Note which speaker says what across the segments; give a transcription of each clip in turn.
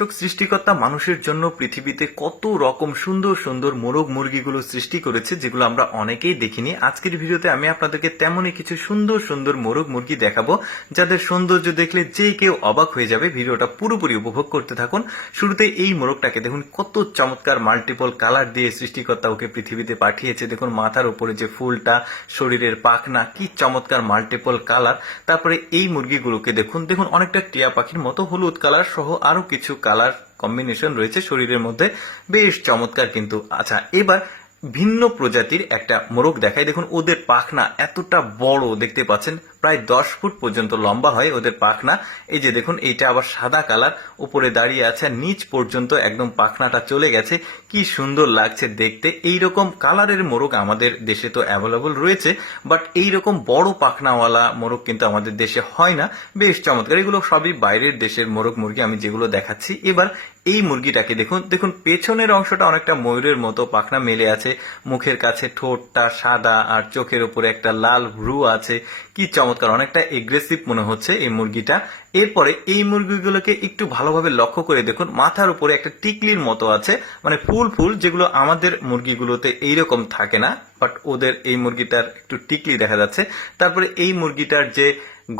Speaker 1: দর্শক, সৃষ্টিকর্তা মানুষের জন্য পৃথিবীতে কত রকম সুন্দর সুন্দর মোরগ মুরগিগুলো সৃষ্টি করেছে, যেগুলো আমরা অনেকেই দেখিনি। আজকের ভিডিওতে আমি আপনাদেরকে তেমনই কিছু সুন্দর সুন্দর মোরগ মুরগি দেখাবো। যাদের সৌন্দর্য দেখলে যে কেউ অবাক হয়ে যাবে, ভিডিওটা পুরোপুরি উপভোগ করতে থাকুন। শুরুতে এই মোরগটাকে দেখুন, কত চমৎকার মাল্টিপল কালার দিয়ে সৃষ্টিকর্তা ওকে পৃথিবীতে পাঠিয়েছে। দেখুন, মাথার উপরে যে ফুলটা, শরীরের পাখনা, কি চমৎকার মাল্টিপল কালার তারপরে এই মুরগিগুলোকে দেখুন দেখুন অনেকটা টিয়া পাখির মতো হলুদ কালার সহ আরও কিছু কালার কম্বিনেশন রয়েছে শরীরের মধ্যে। বেশ চমৎকার কিন্তু। আচ্ছা এবার ভিন্ন প্রজাতির একটা মোরগ দেখায়। দেখুন, ওদের পাখনা এতটা বড়, দেখতে পাচ্ছেন? প্রায় দশ ফুট পর্যন্ত লম্বা হয় ওদের পাখনা। এই যে দেখুন, এইটা আবার সাদা কালার। উপরে দাঁড়িয়ে আছে নিচ পর্যন্ত একদম পাখনাটা চলে গেছে। কি সুন্দর লাগছে দেখতে। এই রকম কালারের মোরগ আমাদের দেশে তো অ্যাভেলেবল রয়েছে বাট এই রকম বড় পাখনাওয়ালা মোরগ কিন্তু আমাদের দেশে হয় না। বেশ চমৎকার। এগুলো সবই বাইরের দেশের মোরগ মুরগি আমি যেগুলো দেখাচ্ছি। এবার এই মুরগিটাকে দেখুন দেখুন, পেছনের অংশটা অনেকটা ময়ূরের মতো, পাখনা মেলে আছে, মুখের কাছে ঠোঁটটা সাদা আর চোখের উপরে একটা লাল ভ্রু আছে। কি চমৎকার, অনেকটা এগ্রেসিভ মনে হচ্ছে এই মুরগিটা। এরপরে এই মুরগিগুলোকে একটু ভালোভাবে লক্ষ্য করে দেখুন। মাথার উপরে একটা টিকলির মতো আছে মানে ফুল ফুল, যেগুলো আমাদের মুরগিগুলোতে এইরকম থাকে না বাট ওদের এই মুরগিটার একটু টিকলি দেখা যাচ্ছে। তারপরে এই মুরগিটার যে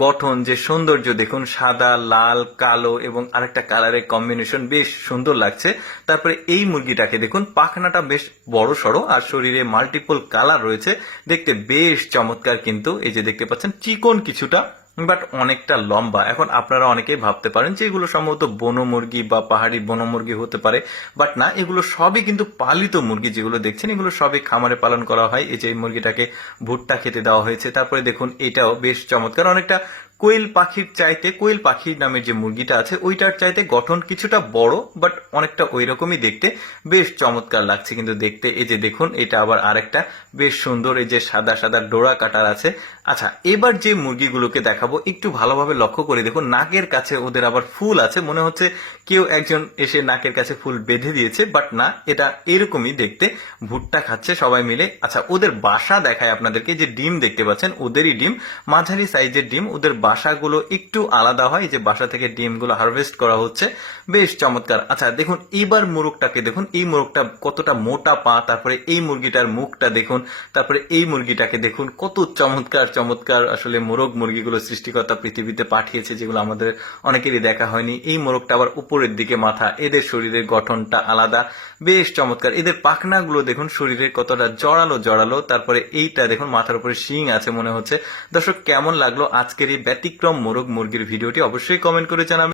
Speaker 1: গঠন, যে সৌন্দর্য, দেখুন, সাদা, লাল, কালো এবং আরেকটা কালারের কম্বিনেশন বেশ সুন্দর লাগছে। তারপরে এই মুরগিটাকে দেখুন, পাখনাটা বেশ বড় সড়ো আর শরীরে মাল্টিপল কালার রয়েছে। দেখতে বেশ চমৎকার কিন্তু, এই যে দেখতে পাচ্ছেন, চিকন কিছুটা বাট অনেকটা লম্বা। এখন আপনারা অনেকেই ভাবতে পারেন যে এগুলো সম্ভবত বনমুরগি বা পাহাড়ি বনমুরগি হতে পারে, বাট না, এগুলো সবই কিন্তু পালিত মুরগি যেগুলো দেখছেন, এগুলো সবই খামারে পালন করা হয়। এই যে এই মুরগিটাকে ভুট্টা খেতে দেওয়া হয়েছে। তারপরে দেখুন, এটাও বেশ চমৎকার। অনেকটা কোয়েল পাখির চাইতে, কোয়েল পাখির নামে যে মুরগিটা আছে, ওইটার চাইতে গঠন কিছুটা বড় বাট অনেকটা ওই রকমই দেখতে। বেশ চমৎকার লাগছে কিন্তু দেখতে। এই যে দেখুন, এটা আবার আরেকটা বেশ সুন্দর, এই যে সাদা সাদা ডোরা কাটার আছে। আচ্ছা এবার যে মুরগিগুলোকে দেখাবো, একটু ভালোভাবে লক্ষ্য করে দেখুন, নাকের কাছে ওদের আবার ফুল আছে, মনে হচ্ছে কেউ একজন এসে নাকের কাছে ফুল বেঁধে দিয়েছে বাট না, এটা এরকমই দেখতে। ভুট্টা খাচ্ছে সবাই মিলে। আচ্ছা ওদের বাসা দেখায় আপনাদেরকে যে ডিম দেখতে পাচ্ছেন, ওদেরই ডিম। মাঝারি সাইজের ডিম, ওদের বাসাগুলো একটু আলাদা হয়, যে বাসা থেকে ডিমগুলো হারভেস্ট করা হচ্ছে। বেশ চমৎকার। আচ্ছা দেখুন, এইবার মুরগটাকে দেখুন, এই মুরগটা কতটা মোটা পা, তারপরে এই মুরগিটার মুখটা দেখুন, তারপরে এই মুরগিটাকে দেখুন, কত চমৎকার চমৎকার আসলে মোরগ মুরগিগুলো সৃষ্টিকর্তা পৃথিবীতে পাঠিয়েছে, যেগুলো আমাদের অনেকেরই দেখা হয়নি। এই মোরগটা আবার উপরের দিকে মাথা, এদের শরীরের গঠনটা আলাদা। বেশ চমৎকার। এদের পাখনাগুলো দেখুন শরীরের কতটা জড়ালো জড়ালো, তারপরে এইটা দেখুন, মাথার উপরে শিং আছে মনে হচ্ছে। দর্শক, কেমন লাগল আজকের এই ব্যতিক্রম মোরগ মুরগির ভিডিওটি অবশ্যই কমেন্ট করে জানাবেন।